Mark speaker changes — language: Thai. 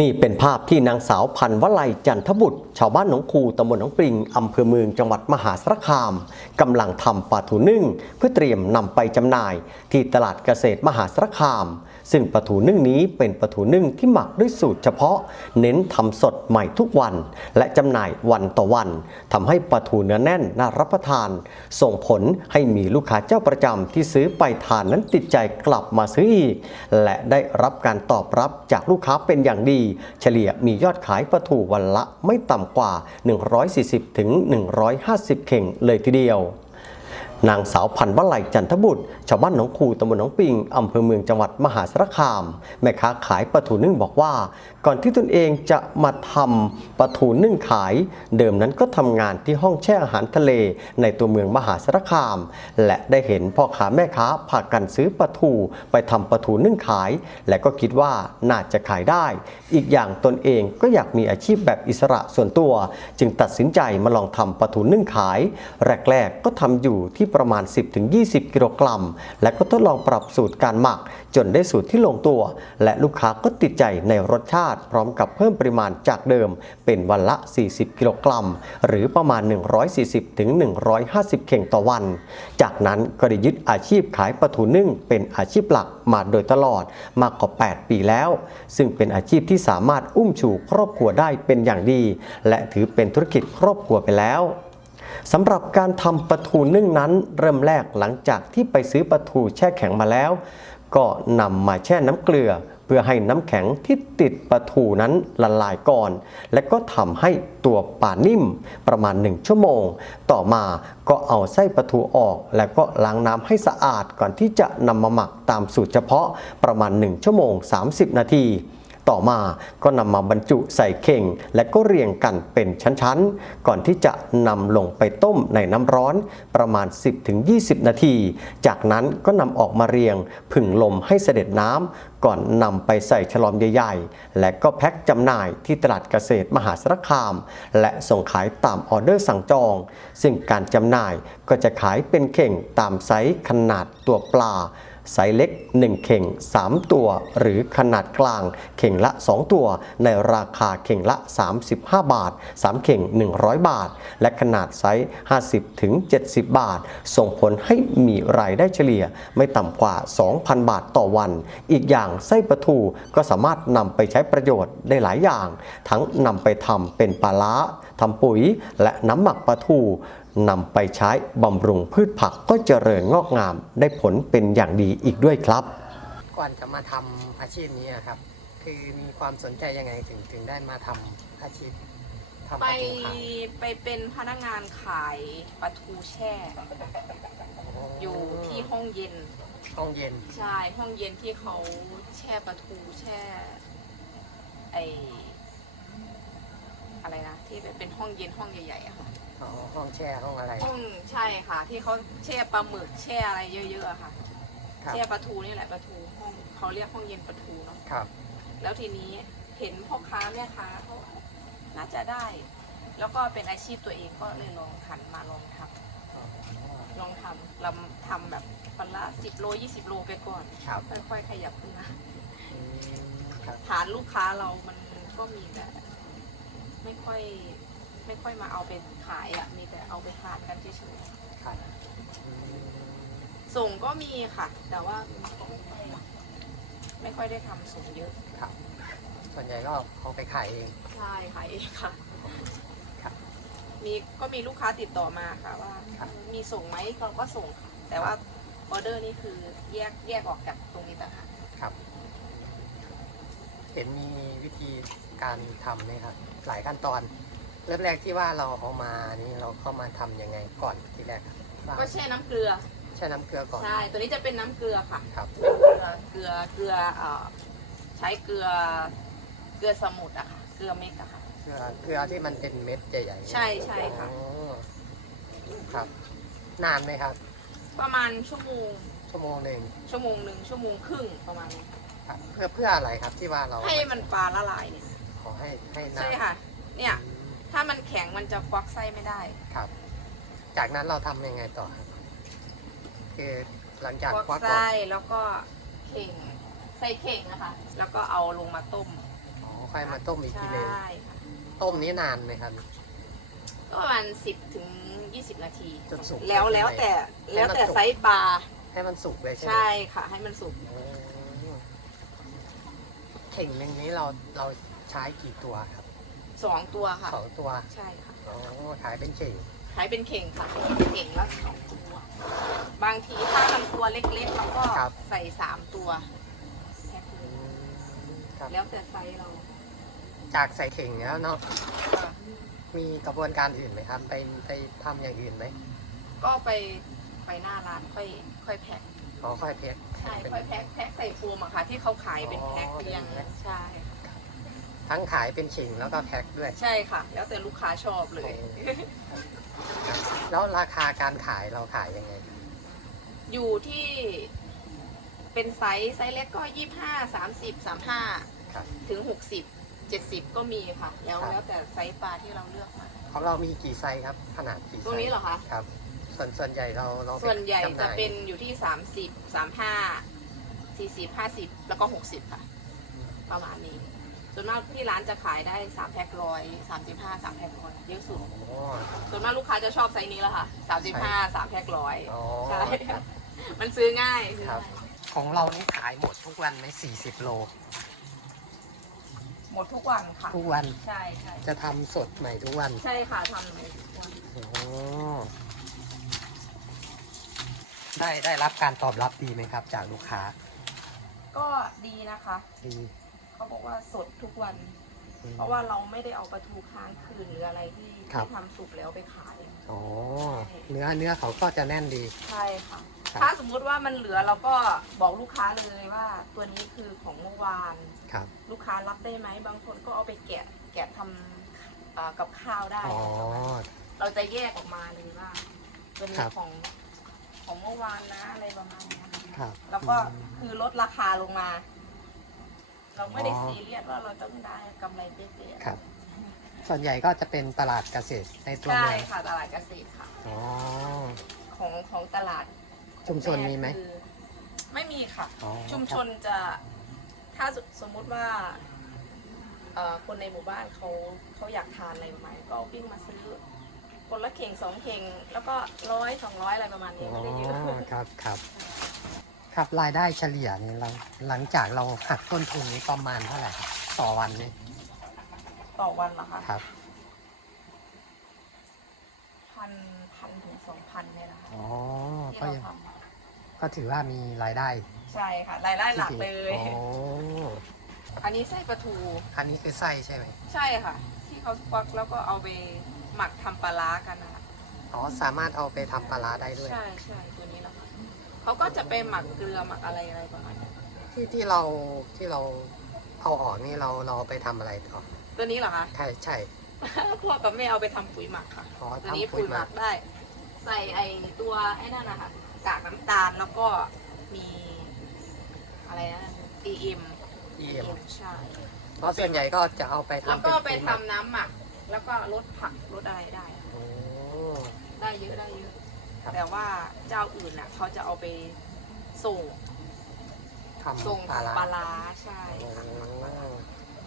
Speaker 1: นี่เป็นภาพที่นางสาวพันวลัยจันทบุตร ชาวบ้านหนองคูตำบลหนองปริงอำเภอเมืองจังหวัดมหาสารคามกำลังทำปลาทูนึ่ง เพื่อเตรียมนำไปจำหน่าย ที่ตลาดเกษตรมหาสารคาม ซึ่งปลาทูนึ่งนี้เป็นปลาทูนึ่งที่หมักด้วยสูตรเฉพาะ เน้นทำสดใหม่ทุกวัน และจำหน่ายวันต่อวันทำให้ปลาทูเนื้อแน่นน่ารับประทาน ส่งผลให้มีลูกค้าเจ้าประจำที่ซื้อไปทานนั้นติดใจกลับมาซื้ออีก และได้รับการตอบรับจากลูกค้าเป็นอย่างดี เฉลี่ยมียอดขายปลาทูวันละไม่ต่ำกว่า 140ถึง150 เข่งเลยทีเดียว นางสาวพันวลัยจันทบุตร ชาวบ้านหนองคูตำบลหนองปิงอำเภอเมืองจังหวัดมหาสารคาม แม่ค้าขายปลาทูนึ่งบอกว่า ก่อนที่ตนเองจะมาทำปลาทูนึ่งขาย เดิมนั้นก็ทำงานที่ห้องแช่อาหารทะเลในตัวเมืองมหาสารคาม และได้เห็นพ่อค้าแม่ค้าพากันซื้อปลาทูไปทำปลาทูนึ่งขาย และก็คิดว่าน่าจะขายได้ อีกอย่างตนเองก็อยากมีอาชีพแบบอิสระส่วนตัว จึงตัดสินใจมาลองทำปลาทูนึ่งขาย แรกๆก็ทำอยู่ที่ประมาณ 10-20 กิโลกรัม และก็ทดลองปรับสูตรการหมัก จนได้สูตรที่ลงตัว และลูกค้าก็ติดใจในรสชาติพร้อมกับเพิ่มปริมาณจากเดิมเป็นวันละ 40 กิโลกรัม หรือประมาณ 140-150 เข่งต่อวัน จากนั้นก็ได้ยึดอาชีพขายปลาทูนึ่งเป็นอาชีพหลักมาโดยตลอดมากกว่า 8 ปีแล้ว ซึ่งเป็นอาชีพที่สามารถอุ้มชูครอบครัวได้เป็นอย่างดี และถือเป็นธุรกิจครอบครัวไปแล้วสำหรับการทำปลาทูนึ่งนั้น เริ่มแรกหลังจากที่ไปซื้อปลาทูแช่แข็งมาแล้ว ก็นำมาแช่น้ำเกลือ พื่อให้น้ำแข็งที่ติดปลาทูนั้นละลายก่อน และก็ทำให้ตัวปลานิ่มประมาณ 1 ชั่วโมง ต่อมาก็เอาไส้ปลาทูออก แล้วก็ล้างน้ำให้สะอาดก่อนที่จะนำมาหมักตามสูตรเฉพาะประมาณ 1 ชั่วโมง 30 นาที ต่อมาก็นำมาบรรจุใส่เข่ง และก็เรียงกันเป็นชั้นๆ ก่อนที่จะนำลงไปต้มในน้ำร้อนประมาณ 10-20 นาที จากนั้นก็นำออกมาเรียงผึ่งลมให้เสด็จน้ำก่อนนำไปใส่ฉลอมใหญ่ๆ และก็แพ็คจำหน่ายที่ตลาดเกษตรมหาสารคาม และส่งขายตามออเดอร์สั่งจอง ซึ่งการจำหน่ายก็จะขายเป็นเข่งตามไซส์ขนาดตัวปลา ไซส์เล็ก 1 เข่ง 3 ตัว หรือขนาดกลาง เข่งละ 2 ตัว ในราคาเข่งละ 35 บาท 3 เข่ง 100 บาท และขนาดไซส์ 50 ถึง 70 บาท ส่งผลให้มีรายได้เฉลี่ยไม่ต่ำกว่า 2,000 บาทต่อวัน อีกอย่างไส้ปลาทูก็สามารถนำไปใช้ประโยชน์ได้หลายอย่าง ทั้งนำไปทำเป็นปลาล้าทำปุ๋ยและน้ำหมักปลาทูนำไปใช้บำรุงพืชผักก็เจริญงอกงามได้ผลเป็นอย่างดีอีกด้วยครับ
Speaker 2: ก่อนจะมาทำอาชีพนี้อะครับ คือมีความสนใจยังไงถึงถึงได้มาทำอาชีพทำป
Speaker 3: ไป
Speaker 2: ลาทูขาย
Speaker 3: ไปเป็นพนักงานขายปลาทูแช่ อยู่ที่ห้องเย็น
Speaker 2: ห้องเย็น
Speaker 3: ใช่ ห้องเย็นที่เขาแช่ปลาทูแช่ ไอ อะไรนะที่เป็นห้องเย็นห้องใหญ่ๆอะค่ะ
Speaker 2: อ๋อห้องแช่ห้องอะไร
Speaker 3: ห้องใช่ค่ะ ที่เขาแช่ปลาหมึกแช่อะไรเยอะๆอะค่ะ
Speaker 2: ครับ
Speaker 3: แช่ปลาทูนี่แหละปลาทูห้องเขาเรียกห้องเย็นปลาทูเนาะ
Speaker 2: ครับ
Speaker 3: แล้วทีนี้เห็นพ่อค้าแม่ค้าเขาน่าจะได้ แล้วก็เป็นอาชีพตัวเองก็เลยลองหันมาลองทำลองทำลำทำแบบวันละสิบโลยี่สิบโลไปก่อน
Speaker 2: ครับ
Speaker 3: ค่อยๆขยับขึ้นมา
Speaker 2: อืมครับ
Speaker 3: ฐานลูกค้าเรามันก็มีแต่ ไม่ค่อยไม่ค่อยมาเอาไปขายอะ่ะมีแต่เอาไปทานกันเฉย
Speaker 2: ครับอืม
Speaker 3: ๆส่งก็มีค่ะ แต่ว่าไม่ค่อยได้ทำส่งเยอะ
Speaker 2: ครับ ส่วนใหญ่ก็เขาไปขายเอง
Speaker 3: ใช่ขายเองค่ะ
Speaker 2: ครับ
Speaker 3: มีก็มีลูกค้าติดต่อมาค่ะว่า
Speaker 2: ครับ
Speaker 3: มีส่งไหมเราก็ส่งค่ะแต่ว่าออเดอร์นี่คือแยกแยกออกจากตรงนี้ต่างหาก
Speaker 2: ครับ เห็นมีวิธี การทำไหมครับหลายขั้นตอน เริ่มแรกที่ว่าเราเอามานี่เราเข้ามาทำยังไงก่อนทีแรกครับว่า
Speaker 3: ก็แช่น้ำเกลือ
Speaker 2: แช่น้ำเกลือก่อน
Speaker 3: ใช่ ตัวนี้จะเป็นน้ำเกลือค่ะ
Speaker 2: ครับ
Speaker 3: เกลือ เกลือเกลือเอ่อใช้เกลือ เกลือสมุทรอะค่ะ เกลือเม็ดอะค่ะ
Speaker 2: เกลือเกลือที่มันเป็นเม็ดใหญ่ๆ
Speaker 3: ใช่ใช่ค่ะ
Speaker 2: อ๋อครับ นานไหมครับ
Speaker 3: ประมาณชั่วโมง
Speaker 2: ชั่วโมงหนึ่ง
Speaker 3: ชั่วโมงหนึ่งชั่วโมงครึ่งประมาณนี้
Speaker 2: ครับเพื่อเพื่ออะไรครับที่ว่าเรา
Speaker 3: ให้มันปลาละลายเนี่ย
Speaker 2: ขอให้ให้น้ำ
Speaker 3: ใช่ค่ะ เนี่ย ถ้ามันแข็งมันจะควักไส้ไม่ได้
Speaker 2: ครับ จากนั้นเราทำยังไงต่อครับคือหลังจาก
Speaker 3: ควัก
Speaker 2: ควักออก
Speaker 3: ไส้แล้วก็เข่งใส่เข่งนะคะ แล้วก็เอาลงมาต้ม
Speaker 2: อ๋อค่อยมาต้มอีกทีหนึง
Speaker 3: ใช่ค่ะ
Speaker 2: ต้มนี้นานไหมครับ
Speaker 3: ก็ประมาณสิบถึงยี่สิบนาที
Speaker 2: จนสุก
Speaker 3: แล้วแล้วแต่แล้วแต่
Speaker 2: ให้มันสุก
Speaker 3: ไซส์ปลา
Speaker 2: ให้มันสุกเลยใช่ไหม
Speaker 3: ใช่ค่ะ ให้มันสุก
Speaker 2: โอ้เข่งหนึ่งนี้เราเรา ใช้กี่ตัวครับ
Speaker 3: สองตัวค่ะ
Speaker 2: สองตัว
Speaker 3: ใช่ค่ะ
Speaker 2: อ๋อขายเป็นเข่ง
Speaker 3: ใช้เป็นเข่งค่ะเข่งละสองตัว บางทีถ้ามันตัวเล็กๆเราก็ใส่สามตัวแพ็คเล
Speaker 2: อื
Speaker 3: ย
Speaker 2: มครับ
Speaker 3: แล้วแต่ไซส์เรา
Speaker 2: จากใส่เข่งแล้วเนาะ
Speaker 3: ค่ะ
Speaker 2: มีกระบวนการอื่นไหมครับ ไปไปทำอย่างอื่นไหม
Speaker 3: ก็ไปไปหน้าร้านค่อยค่อยแพ็ค
Speaker 2: อ๋อค่อยเพ็ค
Speaker 3: ใช่ค่อยแพ็คแพ็คใส่โฟมอะค่ะ ที่เขาขายเป็นแพ็ค
Speaker 2: อ๋อ
Speaker 3: เรียง
Speaker 2: เป็นแพ็ค
Speaker 3: ใช่
Speaker 2: ทั้งขายเป็นเข่งแล้วก็แพ็คด้วย
Speaker 3: ใช่ค่ะ แล้วแต่ลูกค้าชอบเลย
Speaker 2: ครับแล้วราคาการขายเราขายยังไง
Speaker 3: อยู่ที่เป็นไซส์ไซส์เล็กก็ยี่ห้าสามสิบสามห้า
Speaker 2: ครับ
Speaker 3: ถึงหกสิบเจ็ดสิบก็มีค่ะ แล้ว
Speaker 2: ครับ
Speaker 3: แล้วแต่ไซส์ปลาที่เราเลือกมา
Speaker 2: ของเรามีกี่ไซส์ครับ ขนาดกี่ไซส์
Speaker 3: ตรงนี้เหรอคะ
Speaker 2: ครับ ส่วนส่วนใหญ่เราเราไป
Speaker 3: ส่วนใหญ่
Speaker 2: จำ
Speaker 3: จะ
Speaker 2: น่าย
Speaker 3: เป็นอยู่ที่สามสิบสามห้าสี่สิบห้าสิบแล้วก็หกสิบค่ะ ประมาณนี้ ส่วนมากที่ร้านจะขายได้สามแพ็คร้อยสามสิบห้าสามแพ็คร้อยเยอะสุด
Speaker 2: อ๋อ
Speaker 3: ส่วนมากลูกค้าจะชอบไซส์นี้แหละค่ะสามสิบห้าสามแพ็คร้อย
Speaker 2: อ๋อ
Speaker 3: ใช่
Speaker 2: ครับ
Speaker 3: มันซื้อง่ายซื้อ
Speaker 2: ครับ
Speaker 3: ง่าย
Speaker 2: ของเรานี่ขายหมดทุกวันไหมสี่สิบโล
Speaker 3: หมดทุกวันค่ะ
Speaker 2: ทุกวัน
Speaker 3: ใช่ใช่
Speaker 2: จะทำสดใหม่ทุกวัน
Speaker 3: ใช่ค่ะทำเลยทุกวัน
Speaker 2: โอ้ได้ได้รับการตอบรับดีไหมครับ จากลูกค้า
Speaker 3: ก็ดีนะคะ
Speaker 2: ดี
Speaker 3: เขาบอกว่าสดทุกวัน
Speaker 2: อืม
Speaker 3: เพราะว่าเราไม่ได้เอาปลาทูค้างคืนหรืออะไรที่
Speaker 2: ครับ
Speaker 3: ที่ทำสุกแล้วไปขาย
Speaker 2: อ๋อเนื้อเนื้อเขาก็จะแน่นดี
Speaker 3: ใช่ค่ะ
Speaker 2: ครับ
Speaker 3: ถ้าสมมุติว่ามันเหลือเราก็บอกลูกค้าเลยว่า ตัวนี้คือของเมื่อวาน
Speaker 2: ครับ
Speaker 3: ลูกค้ารับได้ไหมบางคนก็เอาไปแกะแกะทำเอ่อกับข้าวได้
Speaker 2: อ๋อ
Speaker 3: เราจะแยกออกมาเลยว่าตัวนี้
Speaker 2: ครับ
Speaker 3: ของของเมื่อวานนะอะไรประมาณนี้ค่ะ
Speaker 2: ครับ
Speaker 3: แล้วก็
Speaker 2: อืม
Speaker 3: คือลดราคาลงมา เราไม่ได้
Speaker 2: อ๋อ
Speaker 3: ซีเรียสว่าเราต้องได้กำไรเป๊ะๆ
Speaker 2: ครับ ส่วนใหญ่ก็จะเป็นตลาดเกษตรในตัว
Speaker 3: ใช่
Speaker 2: เมือง
Speaker 3: ค่ะตลาดเกษตรค่ะ
Speaker 2: อ๋อ
Speaker 3: ของของตลาด
Speaker 2: ชุมชนมีไหม
Speaker 3: คือไม่มีค่ะ
Speaker 2: อ๋อ
Speaker 3: ชุมชนจะถ้าสสมมุติว่าเอ่อคนในหมู่บ้านเขาเขาอยากทานอะไรประมาณนี้ก็วิ่งมาซื้อ คนละเข่งสองเข่งแล้วก็ร้อยสองร้อยอะไรประมาณนี้
Speaker 2: อ๋อ
Speaker 3: ไม่ได้เยอะ
Speaker 2: ครับครับ ครับรายได้เฉลี่ยนี่เราหลังจากเราหักต้นทุนนี้ประมาณเท่าไหร่ครับต่อวันนี่
Speaker 3: ต่อวันเหรอคะ
Speaker 2: ครับ
Speaker 3: พันพันถึงสองพันเนี่ยนะคะ
Speaker 2: อ๋อ
Speaker 3: ที่
Speaker 2: ก็
Speaker 3: เรา
Speaker 2: ยัง
Speaker 3: ท
Speaker 2: ก็ถือว่ามีรายได้ำ
Speaker 3: ใช่ค่ะ รายได้หลักเลย
Speaker 2: อ๋อ
Speaker 3: อันนี้ไส้ปลาทู
Speaker 2: อันนี้คือไส้ใช่ไหม
Speaker 3: ใช่ค่ะ ที่เขาควักแล้วก็เอาไปหมักทำปลาร้ากันนะคะ
Speaker 2: อ๋อสามารถเอาไปทำปลาร้าได้ด้วย
Speaker 3: ใช่ใช่ตัวนี้แหละค่ะ เขาก็จะไปหมักเกลือหมักอะไรอะไรประมาณนี้
Speaker 2: ที่ที่เราที่เราเอาออกนี่เราเราเอาไปทำอะไรต่อ
Speaker 3: ตัวนี้เหรอคะ
Speaker 2: ใช่ใช่
Speaker 3: พ่อกับแม่เอาไปทำปุ๋ยหมักค่ะ
Speaker 2: อ๋อ
Speaker 3: ตัวนี้
Speaker 2: ทำปุ๋
Speaker 3: ปุ๋
Speaker 2: ย
Speaker 3: ย
Speaker 2: ห
Speaker 3: ห
Speaker 2: มั
Speaker 3: มั
Speaker 2: ก
Speaker 3: กได้ ใส่ไอตัวไอ้นั่นนะคะกากน้ำตาลแล้วก็มีอะไรนะ EM
Speaker 2: เยี่ยม
Speaker 3: ใช่
Speaker 2: เพราะส่วนใหญ่ก็จะเอาไปทำ
Speaker 3: แล้วก็ไป
Speaker 2: น
Speaker 3: ทำน้ำหมัก แล้วก็ลดผักลดอะไรได้
Speaker 2: โอ้
Speaker 3: ได้เยอะได้เยอะ
Speaker 2: ครับ
Speaker 3: แต่ว่าเจ้าอื่นน่ะเขาจะเอาไปส่ง
Speaker 2: ทำ
Speaker 3: ส่ง
Speaker 2: ปลา
Speaker 3: ทาง
Speaker 2: ร้า
Speaker 3: ปลาร้าใช่
Speaker 2: โอ้
Speaker 3: ค่ะทางปลาร้า